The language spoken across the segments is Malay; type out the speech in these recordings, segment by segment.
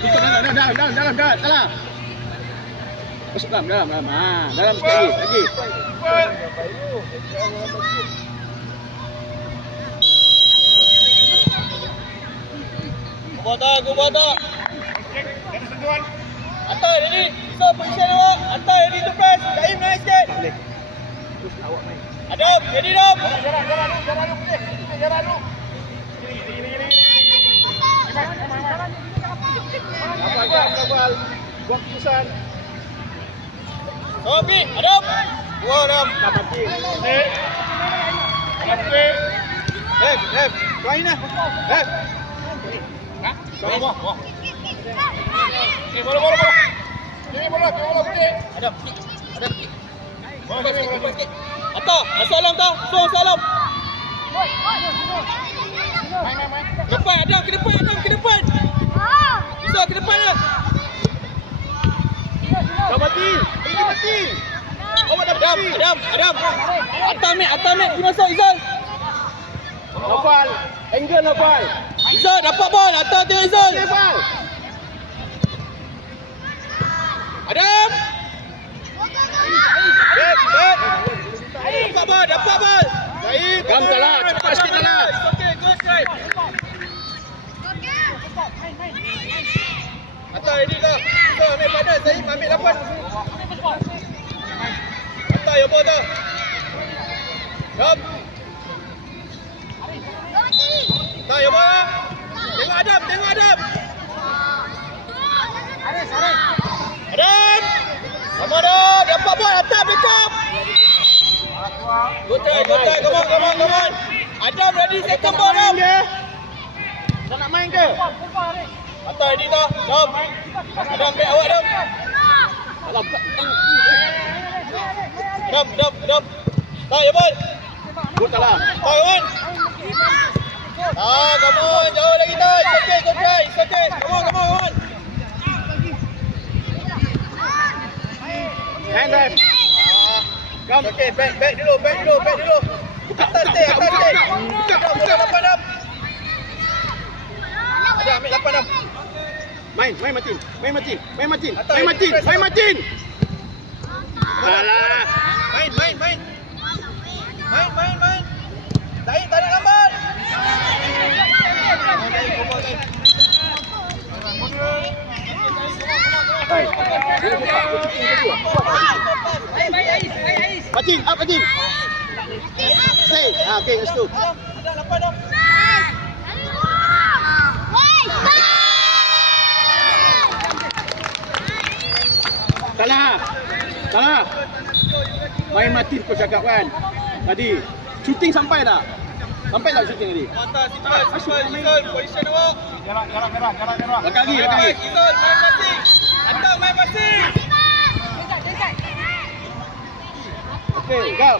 Tutup dalam. Masuk dalam. Dalam sekali lagi. Go bata. Atas ready. So position awak. Atas ready to press. Kaim naik sikit. Adab, ready dap. Jarak dulu. Abal. Buat keputusan. Sopi, adab. Dua dap. Mati. Left. Main dah. Left. Bola. Ini bola putih. Adab. Bola sikit. Atas, assalam dah. Salam. Main. Depan, Adam ke depan. Bisa ke depan dah. Kau mati. Awak dah mati. Adam. Atas mat. Pergi masuk Izal. Nopal. Angle Nopal. Izal dapat bol. Atas dia Izal. Adam. Dapat bol. Kam salah. Cepat sikit salah. Okey, go straight. Atas ready dah. Kita ambil panas. Zahim ambil 8. Atas ya bol dah. Jom. Atas ya bol dah. Tengok Adam. Adam. Sama dah. Dapat bol. Atas backup. Go try. Come on. Adam ready second ball dah. Dah nak main ke? Atas ready dah. Jom. Adam back awak Adam. Alah, Adam. Tak ya bol. buat salah. Come on. Come on. Jauh lagi tak. It's okay. Go try. It's okay. Come on. Hand drive. Come. Okay. Back dulu. Atas stay. Buka 8 Adam. Adam ambil 8 Adam. Main Martin. Atas, Main Martin. Alah. Main. Zahid tak nak lambat. Martin, up Martin. Stay. Okay, let's go. Ada 8 Adam. Salah. Main Martin kau cakap kan tadi. Shooting sampai tak shooting tadi? Atas Izal, position awak. Jarak. Lagi. Izal main passing. Atas main passing. Okay, go.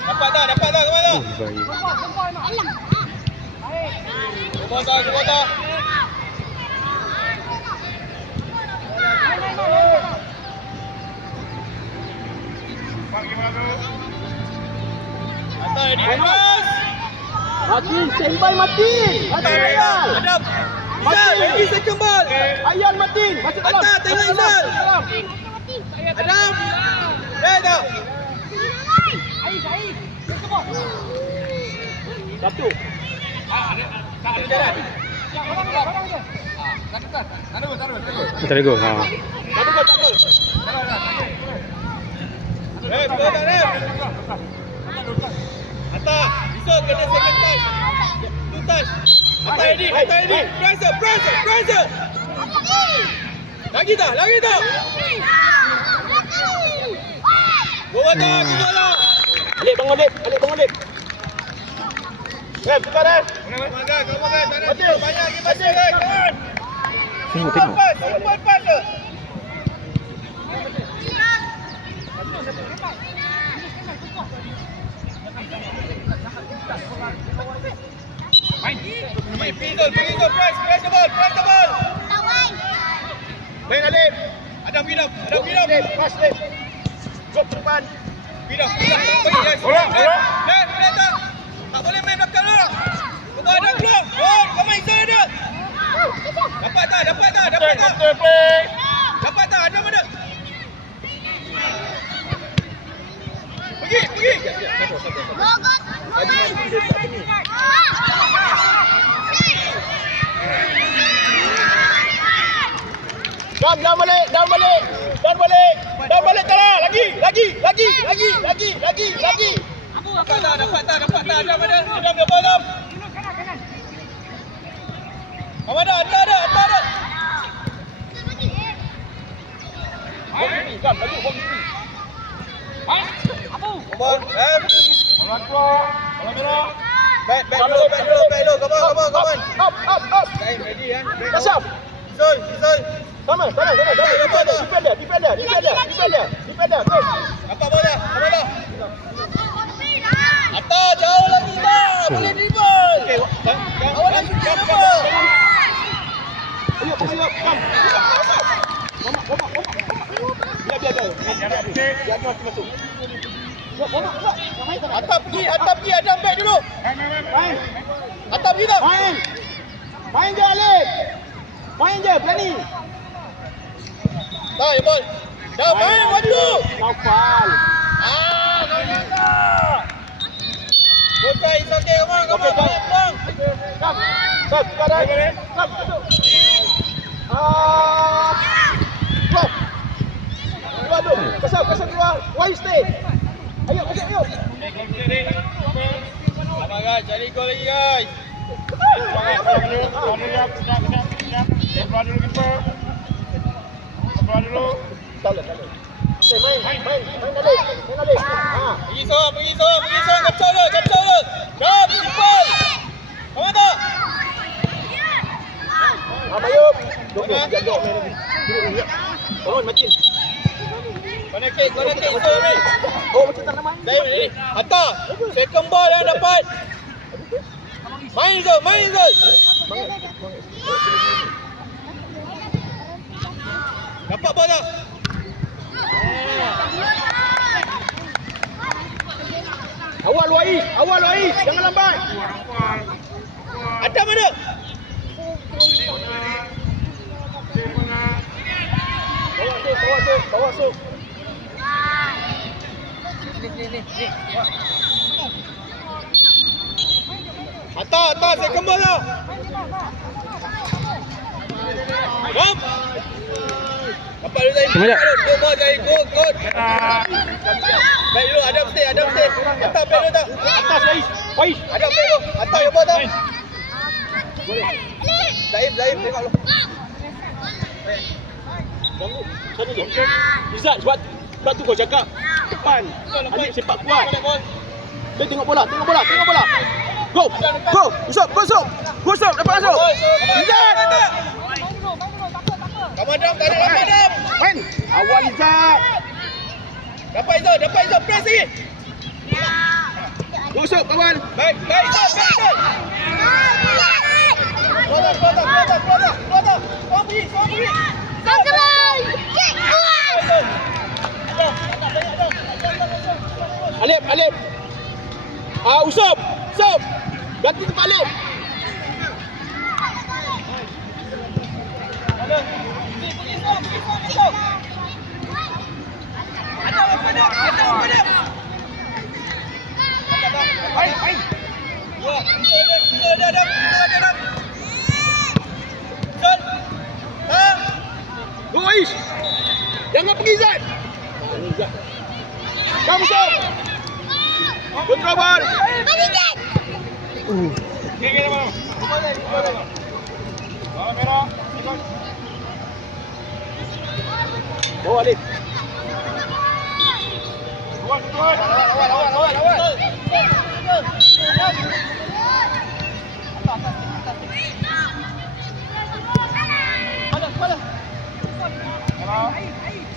Dapat dah ke mana? Kuat dah. Atas ready pass. Martin, standby Martin. Adam. Izal, ready second ball. Ayan Martin, masuk dalam. Atas, tengok Izal. Adam. Dah. Satu. Tarik go. Ha. Atas, bisa kena second touch. Two touch. Atas ready. Pressure. Lagi tak? Bola tak, bola. Alik bangun Alik. Buka dah. Kau makan. Banyak lagi pasal kan. Tengok. Simple pass je. Main pistol, press the ball. Main Alif. Adam Pinam. Pas Alif. Drop ke depan. Pinam. Bagi guys. Bola. Tak boleh main belakang dulu. Dapat tak? Dapat tak? Dapat tak? Ada mana? Pergi. Down balik kalah. Lagi. Dapat tak? Ada mana? Adam dia bolam. Amada, ada. Kam, lagi bom mesti. Come on. Back dulu. Come on. Up. Ready kan? Kasap. Sul. Sama. Defender. Go. Apa bola? Atas jauh lagi tak. Boleh dribble. Okey, Awak nak shoot dribble. Ayo, kam. Bomak. Biar. Biar aku masuk. Bomak. Atas pergi. Adam back dulu. Main. Atas pergi tak? Main je Alif. Main je, berani. Tak, ya bol. Dah main waktu. Kau foul. Kau tak. Okay, it's okay. Come on. Kam. Sekarang. Kam. Keluar tu. Kasap keluar. Why stay? Ayo. Sabar guys, cari gol lagi guys. Keluar dulu. Tak boleh. Okay, main Alif. Pergi so. Kacau dia. Jom, simple. Kamu tak? Ayub. Jaga main lagi. Turun macin. Connect so ni. Oh, macam tak nak main. Saya ni. Atas. Second ball yang dapat. Main Zul. Dapat bola tak? Awal Wais. Jangan lambat. Ada mana? Bawa masuk. Atas, second ball tak? Jom. Dapat dulu tadi. Go ball tadi. Go. Baik dulu, Adam stay. Atas baik dulu tak? Atas Wais. Adam baik dulu. Atas yang ball tak? Zaim, tengok dulu. Sana je. Izzat, sebab tu kau cakap depan. Alif sepak kuat. Dia tengok bola. Go. Usop. Dapat masuk. Izzat. Kamu Adam, tak ada lambat Adam. Main. Awal Izzat. Dapat Izzat, press lagi. Go usop kawan. Baik Izzat. Keluar tak. Kau pergi. Alif. Usop. Ganti tempat Alif. Ada apa dia? Main. Wah, bisa dia. Go Wais. Jangan pergi Izzat. Kamu usop. Control ball. Kira mana? Bola merah. Bawa Alif. Awal.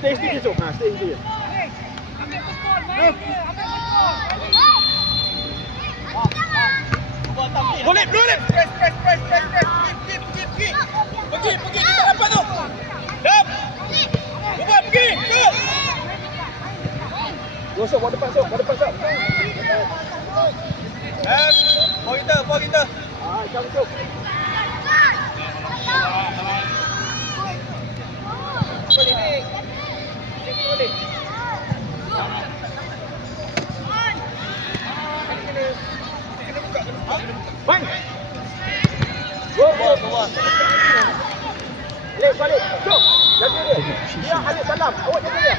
Stay je. Stay je. Boleh. Press. Keep. Pergi, kita dapat tu. Dap. Cuba pergi. Go. Masuk, depan sok. Ball kita. Jangan masuk. Main. Go. Balik. Jom. Jaga dia. Dia Alif dalam. Awak jaga dia.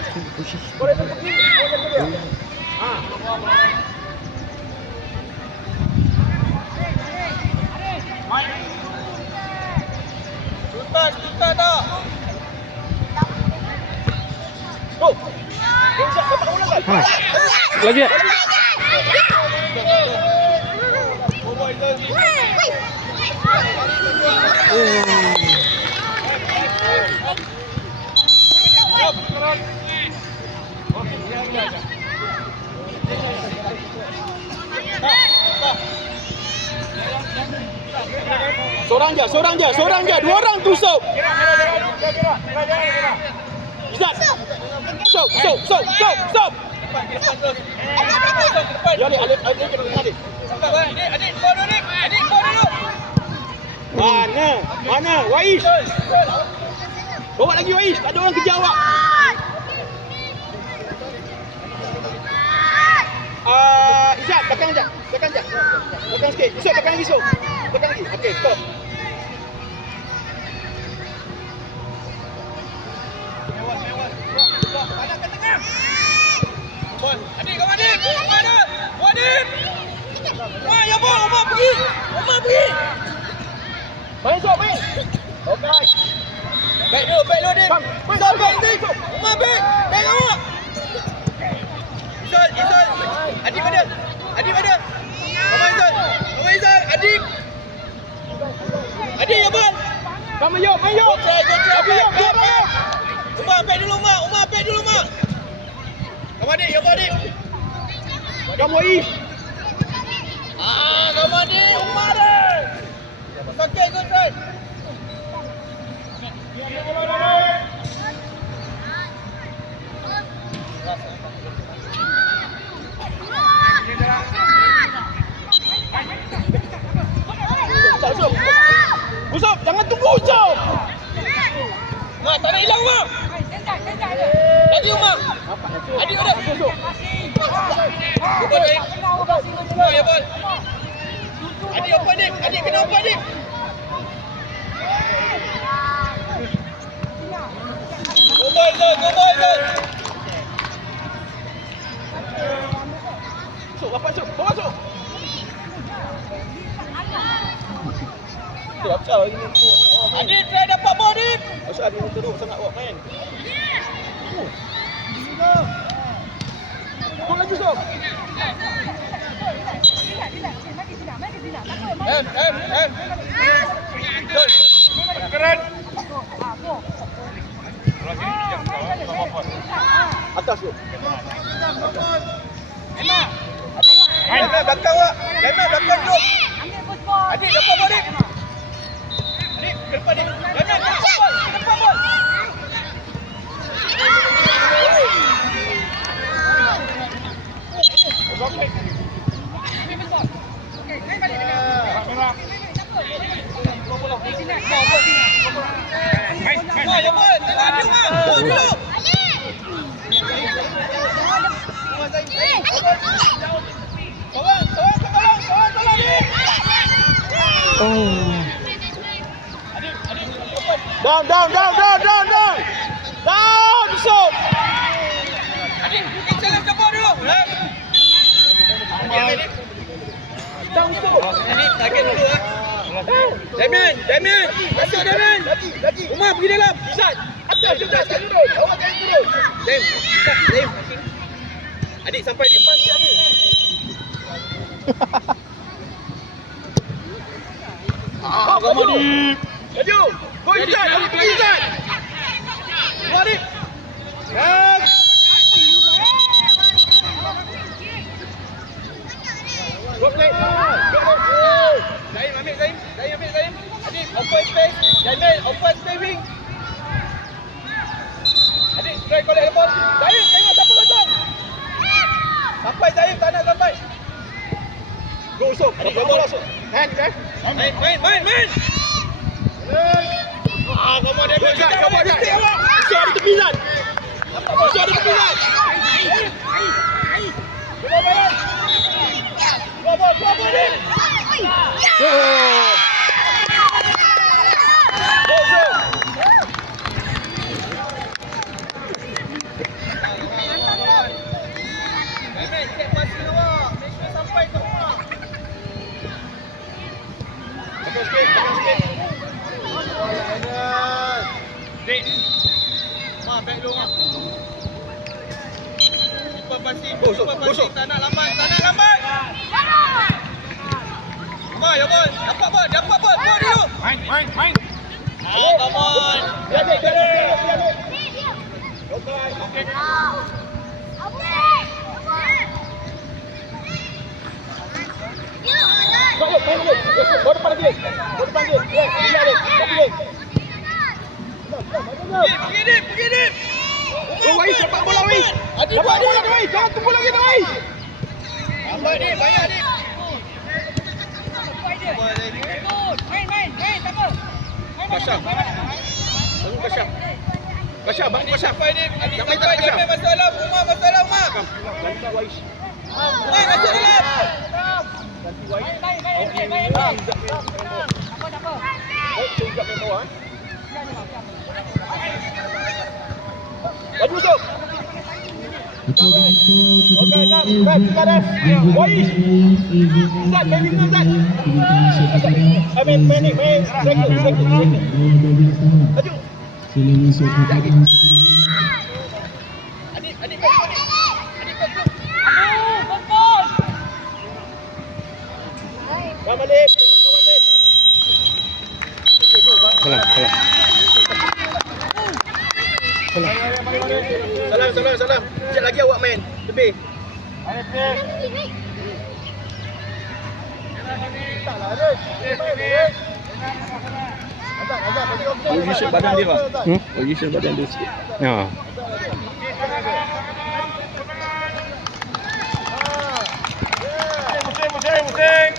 Kalau dia pergi, awak jaga dia. Tutas dah. Go. Insya dapat ulang kan? Ha. Lagi tak? Seorang je. Dua orang tusuk. Izzat. Stop. Ya ni Alif kena Alif. Adik kau dulu. Mana? Wais. Bawa lagi Wais. Tak ada orang kejar awak. Izzat, belakang sekejap. Belakang sikit. Esok belakang lagi, Esok. Belakang lagi. Okey, stop. Anak ke tengah. Adik, kau adik. Adik. Wah, ya bang, Umar pergi. Main, Esok, main. Okey. Baik dulu, adik. Bang, main, Izal, Esok. baik. Umar, baik awak. Izal. Adik mana? Umar Izal, adik. Adik, ya bang. Main, Yop. Go try. Baik. Umar, baik dulu, Umar. Kamu adik, ya bang, adik. Kamu Wais. Kamu adik, Umar dah. Sakit, go try. Usop, jangan tunggu Usop. Mak, tak nak hilang, Mak. Lagi, Mak. Adik ada. Ya, bol. Ya, bol. Adik apa, adik? Adik kena apa, adik? Go ball, Zul. Usop, apa Usop? Bawa Usop. Apa lagi ni? Adik, try dapat ball, adik. Asal dia teruk sangat awak main. Gol lagi Usop. Zul. Keren. Atas tu. Lemah belakang, Wak. Lemah belakang dulu. Adik, dapat ball, adik. Adik, ke depan, adik. Lemah, dapat ball. Wah, ya bol. Tengah dia, Wak. Ball dulu. Tolong, adik. Down. Down, Usop. Adik, ni challenge dapat dulu. Down Usop. Adik, target dulu. Damian. Masuk, Damian. Lagi. Umar, pergi dalam. Izzat. Atas kat turun. Awak jangan turun. Zaim. Adik, sampai adik pas ni. Kamu di. Laju. Go Izzat. Izzat. Mari. Yes. Go play. Zaim ambil Zaim. Adik, open space. Damian, open spacing. Adik, try collect the ball. Zaim, tengok siapa kosong. Sampai Zaim, tak nak sampai. Go Usop. Adik, kamu masuk. Hand. Main. Kamu ada Go Izzat. Kamu ada stick awak. Usop ada tepi Izzat. Dua ball, adik. Mehmet, cek pasti awak. Make sure sampai ke rumah. Bagus sikit, bagus sikit. Break. Ma, back long ah. Keeper pasti, Gosok, keeper pasti. gosok. Tak nak lambat, tak nak lambat. Ma, ya bol. Dapat bol, dapat bol. Bol dulu. Main. Ah, come on. Biar dia, biar dia, biar dia. Bagus, main dulu. Baru depan dia. Baru depan dia. Ya, dia dia. Tapi dia. Pergi Dip, pergi Dip. Oh, Wais, dapat bola Wais. Adik Dapat buat bola Dip. Wais. Jangan tunggu lagi Wais. Lambat Dip, banyak Dip. Kasyaf. Bangun Kasyaf. Kasyaf, bangun Kasyaf. Sampai Dip. Adik Sampai sampai. tak Kasyaf. Jangan masuk dalam rumah, masuk dalam rumah. Ganti Wais. Main masuk dalam. Ganti Wais. Baik, tunjuk main bawah. Laju Sob. Okey, Kak. Baik, kita dah. Wais. Zat, main lima Zat. Main striker. Laju. Sila masuk ke kawasan sekolah. Adik, adik back dulu, Adik. Adik back dulu. Dah balik. Tengok kawan dia. Salam. Sekejap lagi awak main. Lebih. Position badan dia lah. Position badan dia sikit. Ya. Pusing.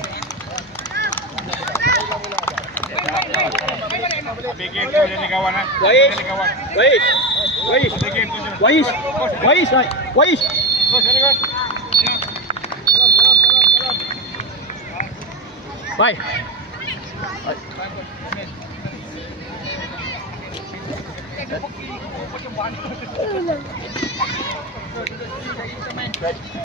Habis game tu jadi kawan eh. Wais. Jadi kawan. Wais. Habis game tu je. Wais. Terus ni guys. Bye.